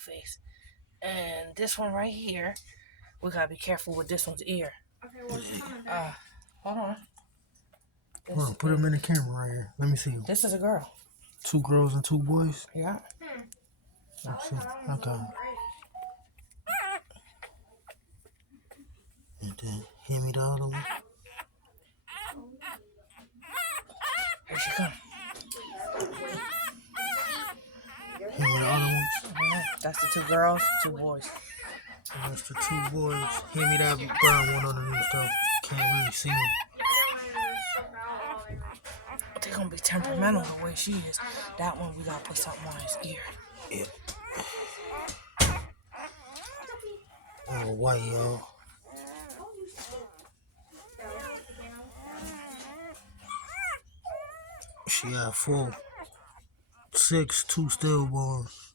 face. And this one right here, we gotta be careful with this one's ear. Okay, well, it's coming back. Hold on. Hold on, put them in the camera right here. Let me see. This is a girl. 2 girls and 2 boys? Yeah. Let's see. Okay. And then hand me the other one. Here she comes. Hand me the other ones. That's the 2 girls, 2 boys. And that's the 2 boys. Hand me that brown one underneath though. Can't really see them. They're gonna be temperamental the way she is. That one we gotta put something on his ear. Yeah. Oh, white, y'all. She had 4, 6, 2 stillborns.